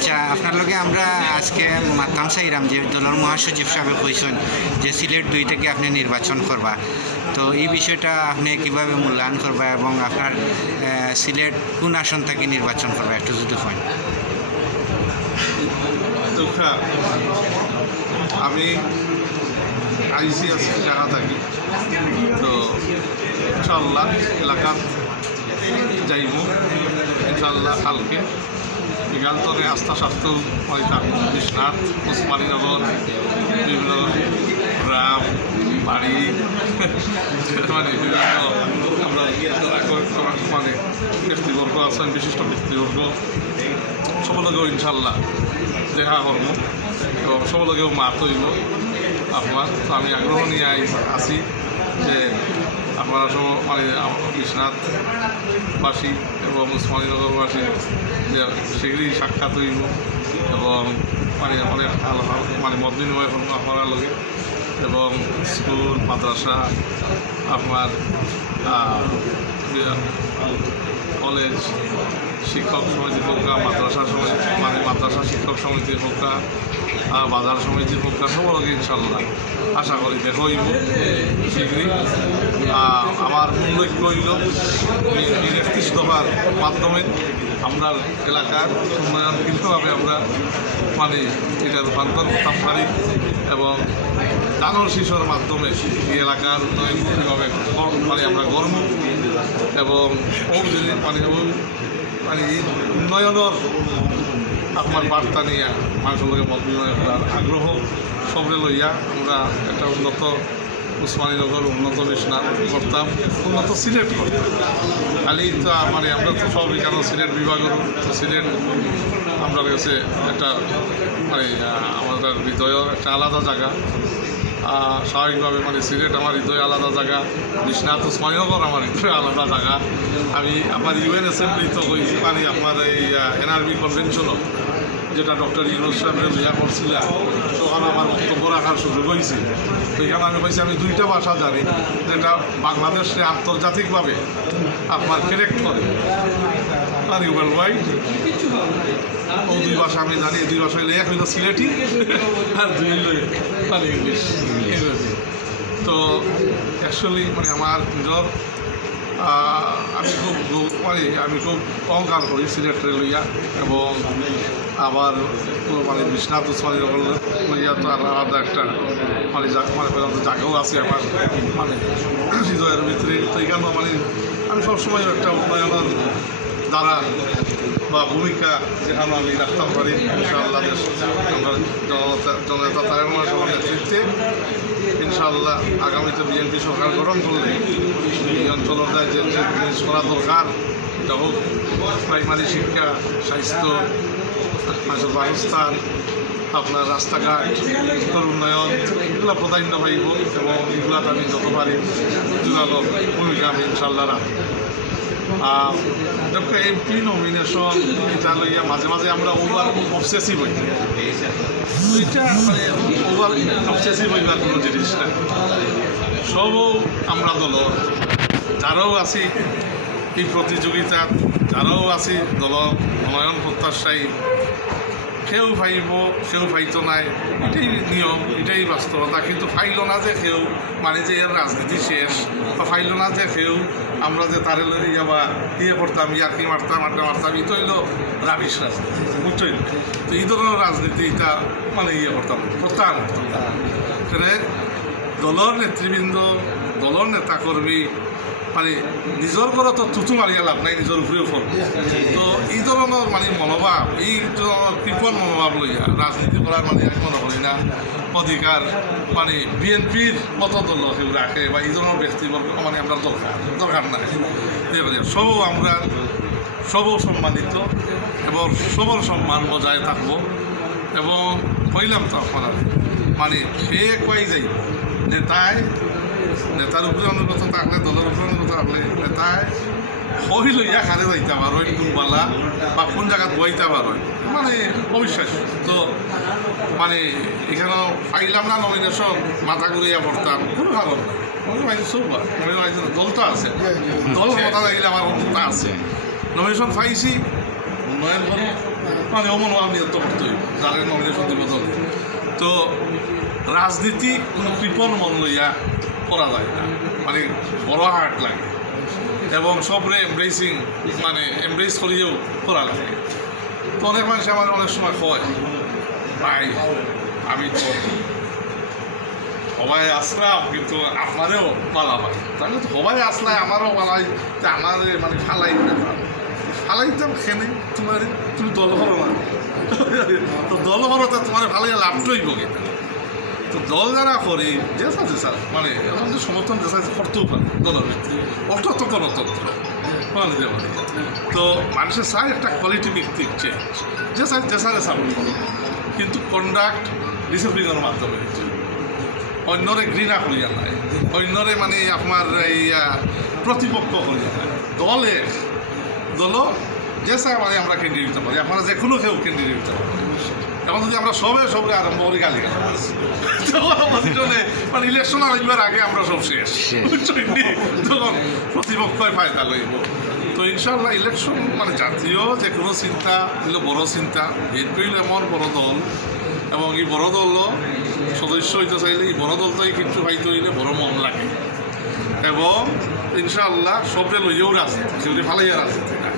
আচ্ছা আপনার লগে আমরা আজকে মাতাম চাইলাম যে দলের মহাসচিব সাহেব কইছেন যে সিলেট দুই থেকে আপনি নির্বাচন করবা। তো এই বিষয়টা আপনি কীভাবে মূল্যায়ন করবা এবং আপনার সিলেট কোন আসন থেকে নির্বাচন করবা, একটু যদি হয় আমি আইসিএস জায়গা থাকি। তো ইনশাল্লাহ এলাকাত যাইব। ইনশাল্লাহ কালকে। তরে আস্থা স্বাস্থ্য হয়তো বিশ্বনাথ ওসমানীনগর বিভিন্ন গ্রাম, বাড়ি মানে বিভিন্ন আমরা মানে ব্যক্তিবর্গ আছেন, বিশিষ্ট ব্যক্তিবর্গ। সকলকেও ইনশাল্লাহ দেখা করব এবং সকলকেও মাত হইব আপনার। তো আমি আগ্রহ নিয়ে আছি যে আপনারা সব মানে বিশ্বনাথবাসী এবং স্মরণবাসী শীঘ্রই সাক্ষাৎ হইব এবং মানে অনেক মানে মত বিনিময় করব আপনারা লগে এবং স্কুল, মাদ্রাসা, আপনার কলেজ শিক্ষক সমিতি হোকা মাদ্রাসা সমিতি মানে মাদ্রাসা শিক্ষক সমিতি হোকা বাজার সমিতি হোকা সবলকে ইনশাল্লাহ আশা করি দেখো শীঘ্রই। আমার হইল এই একত্রিশ দফার মাধ্যমে আমরা এলাকার উন্নয়ন কীভাবে আমরা মানে এটা রূপান্তর করতে পারি এবং দানব শিশুর মাধ্যমে এই এলাকার উন্নয়ন মানে আমরা গর্ব এবং ও যদি মানে উন্নয়নের আপনার বার্তা নিয়ে মানুষের মত বিনিময় করার আগ্রহ সবরে লইয়া আমরা একটা উন্নত উসমানীনগর উন্নত বিশ্বনাথ করতাম, উন্নত সিলেট করতাম। খালি তো মানে আমরা তো সব কেন সিলেট বিভাগের তো সিলেট আমরা কাছে একটা মানে আমাদের হৃদয়ের একটা আলাদা জায়গা। স্বাভাবিকভাবে মানে সিলেট আমার হৃদয় আলাদা জায়গা, বিশ্বনাথ উসমানীনগর আমার হৃদয় আলাদা জায়গা। আমি আমার ইউএন অ্যাসেম্বলি তো হয়েছি মানে আপনার এই এনআরবি কনভেনশনও যেটা ডক্টর ইউনুস সাহেবের বিয়া করছিল। তখন আমার বক্তব্য রাখার সুযোগ হয়েছে। এখানে আমি কইছি, আমি দুইটা ভাষা জানি, যেটা বাংলাদেশে আন্তর্জাতিকভাবে আপনার কানেক্ট করে। আর ইউএল ওয়াই ও দুই ভাষা আমি জানি, দুই ভাষা হইলে এক হইল সিলেটি আর দুই হইল মানে তো অ্যাকচুয়ালি মানে আমার নিজের আমি খুব মানে আমি খুব অহংকার করি সিলেটে লইয়া এবং আবার মানে বিশ্বনাথ উসমানী লইয়া তো আর আলাদা একটা মানে মানে জায়গাও আছে আমার মানে হৃদয়ের ভিতরে। তো এখানেও মানে আমি সবসময় একটা উন্নয়নের দ্বারা বা ভূমিকা যেখানে আমি রাখতে পারি, ইনশাআল্লাহ জনতা তারেক রহমানের নেতৃত্বে, ইনশাআল্লাহ আগামীতে বিএনপি সরকার গঠন করলে এই অঞ্চলের যে জিনিস করা দরকার, এটা হোক প্রাইমারি শিক্ষা, স্বাস্থ্য মানুষের বাসস্থান, আপনার রাস্তাঘাট, উত্তর উন্নয়ন, এগুলো প্রাধান্য পাইব এবং এগুলাতে আমি যত পারি, জোরালো ভূমিকা আমি ইনশাল্লাহ রাখব। এমপি নমিনেশন এটা লইয়া মাঝে মাঝে আমরা ওভার অবসেসিভ হই। এটা মানে ওভার অবসেসিভ হইবার কোনো জিনিস না সবও আমরা দল যারাও আছি এই প্রতিযোগিতাত যারাও আছি দল মনোনয়ন প্রত্যাশায়ী, কেউ ফাইব কেউ ফাইতো নাই, এটাই নিয়ম, এটাই বাস্তবতা। কিন্তু ফাইল না যে কেউ মানে যে এর রাজনীতি শেষ, বা ফাইল না যে কেউ আমরা যে তারে লইয়া বা ইয়ে করতাম, ইয়াকি মারতাম, আড্ডা মারতাম ই তো হইল রাবিশ রাজনীতি বুঝছই তো এই ধরনের রাজনীতি এটা মানে ইয়ে করতাম, প্রত্যাহার করতাম। এখানে দলের নেতৃবৃন্দ, দলের নেতাকর্মী মানে নিজের ঘরে তো থুতু মারিয়া লাভ নাই, নিজের উপরেও ফল তো এই ধরনের মানে মনোভাব, এই ধরনের কৃপণ মনোভাব লইয়া রাজনীতি করার মানে মনে করি না অধিকার মানে বিএনপির মতো দল কেউ রাখে বা এই ধরনের ব্যক্তিবর্গ মানে আমরা দরকার দরকার নাই। সবও আমরা সবও সম্মানিত এবং সবর সম্মান বজায় থাকব এবং কইলাম তো আপনারা মানে সে কয় যাই নেতায় নেতার উপরে অনুগত থাকলে দলের উপরে অনুগত থাকলে নেতায় হই লইয়া খারে যাইতে পারো কোন বা কোন জায়গাত বইতে পারো মানে অবিশ্বাস তো মানে এখানেও পাইলাম না নমিনেশন মাথা ঘুরিয়া পড়তাম। কোনো ভালো আমি ভাইছি চলবা আমি ভাইছি দল তো আছে। দল কথা লাগিলে আমার অন্তত আছে। নমিনেশন পাইছি। উন্নয়ন করো মানে অমন আমিয়ত করতে হইব। যারা নমিনেশন দিব দলে। তো রাজনীতি কোনো কৃপণ মন লইয়া করা যায় না। মানে বড় হার্ট লাগে। এবং সবরে এমব্রেসিং মানে এমব্রেস করিয়েও করা লাগে। তো অনেক মানুষ আমার অনেক সময় কয়, ভাই, আমি তো সবাই আসলাম, কিন্তু আমারও পালা পাই তাহলে তো সবাই আসলাই আমারও পালাই তা আমার মানে ফালাই না ফালাইতাম খেলে, তোমার তুমি দল করো না। তো দল করো তা তোমার ফালাই লাভটাই বগে তো দল যারা করে জেসা জেসা মানে এখন যে সমর্থন জেসা করতেও পারে দলের ভিত্তি অর্থ তো গণতন্ত্র মানে যে মানে। তো মানুষের চাই একটা কোয়ালিটি ভিত্তিক চেঞ্জ জেসা জেসারে সাপোর্ট করো কিন্তু কন্ডাক্ট ডিসিপ্লিনের মাধ্যমে অন্যরে ঘৃণা করিয়া নাই, অন্যরে মানে আপনার এই প্রতিপক্ষ করিয়া নাই। দলে যে চাই মানে আমরা কেন্দ্রীয় দিতে পারি, আপনারা যে কোনো কেউ কেন্দ্রীয় দিতে পারি এখন যদি আমরা সবে সবে আরম্ভ করি গালি মানে ইলেকশন আসবার আগে আমরা সব শেষ? তখন প্রতিপক্ষই ফায়দা লইব তো ইনশাল্লাহ ইলেকশন মানে জাতীয় যে কোনো চিন্তা হইল বড় চিন্তা বিএনপি হইল এমন বড় দল এবং এই বড় দল সদস্য হইতে চাইলে এই বড় দলটাই কিন্তু হয়তো হইলে বড় মন লাগে। এবং ইনশাআল্লাহ সবরে লইয়াও রাজনীতি সেগুলি ফালাইয়া রাজনীতি না।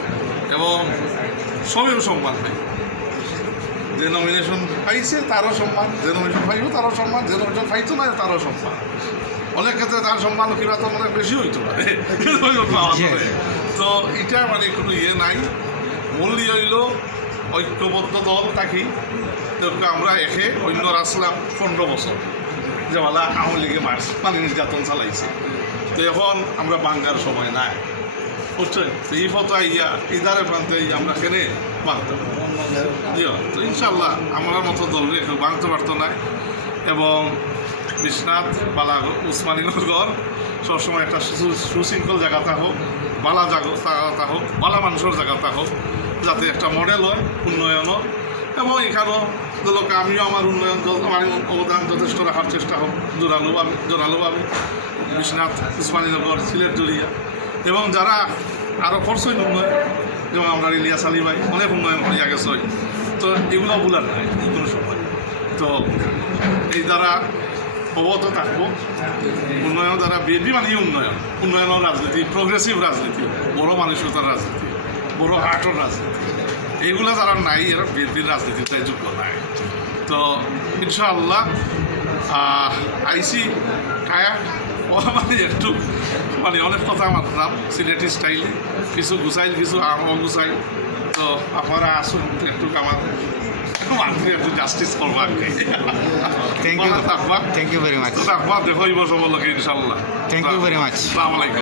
এবং সবেও সম্মান নেই। যে নমিনেশন পাইছে তারও সম্মান। যে নমিনেশন পাইব তারও সম্মান। যে নমিনেশন পাইতো না তারও সম্মান। অনেক ক্ষেত্রে তার সম্মান কিবা তো অনেক বেশি হইতো। তো এটা মানে কোনো ইয়ে নাই। মূল ইয়ে হইল ঐক্যবদ্ধ দল থাকি তো আমরা একে অন্য আসলাম পনেরো বছর। যে বলা আওয়ামী লীগে মার্চ মানে নির্যাতন চালাইছে। তো এখন আমরা বাঙ্গার সময় নাই। বুঝছেন? এই ফটো আইয়া ইদারে প্রান্তে আমরা কেনে? তো ইনশাল্লাহ আমার মতো দল রেখে বাঁধতে পারতো না। এবং বিশ্বনাথ বালা উসমানীনগর সবসময় একটা সুশৃঙ্খল জায়গাটা হোক, বালা জায়গাটা হোক, বালা মানুষের জায়গাটা হোক, যাতে একটা মডেল হয় উন্নয়নও এবং এখানেও ধরো আমিও আমার উন্নয়ন আমার অবদান যথেষ্ট রাখার চেষ্টা হোক জোরালোভাবে জোরালোভাবে বিশ্বনাথ উসমানীনগর সিলেট জড়িয়া এবং যারা আরও করছেন উন্নয়ন যেমন আমরা ইলিয়াস আলী ভাই, অনেক উন্নয়ন করি আগে গেছে তো এগুলো ভুলার নাই, কোনো সময়। তো এই দ্বারা অবগত থাকব। উন্নয়ন দ্বারা বিএনপি মানেই উন্নয়ন। উন্নয়নের রাজনীতি প্রগ্রেসিভ রাজনীতি, বড় মানসিকতার রাজনীতি, বড় হার্টের রাজনীতি। এইগুলো যারা নাই, এরা বিএনপির রাজনীতিতে যোগ্য নাই। তো ইনশাআল্লাহ আইসি টায়ার মানে একটু মানে অনেক কথা মানলাম সিলেটি স্টাইলে। কিছু গুছাইল কিছু অগুছাইল তো আপনারা আসুন একটু আমার মানুষ একটু জাস্টিস করব আর কি। থ্যাংক ইউ থাকবা। থ্যাংক ইউ ভেরি মাচ থাকবা দেখো এই বছর ইনশাল্লাহ। You very much. আসসালামু আলাইকুম।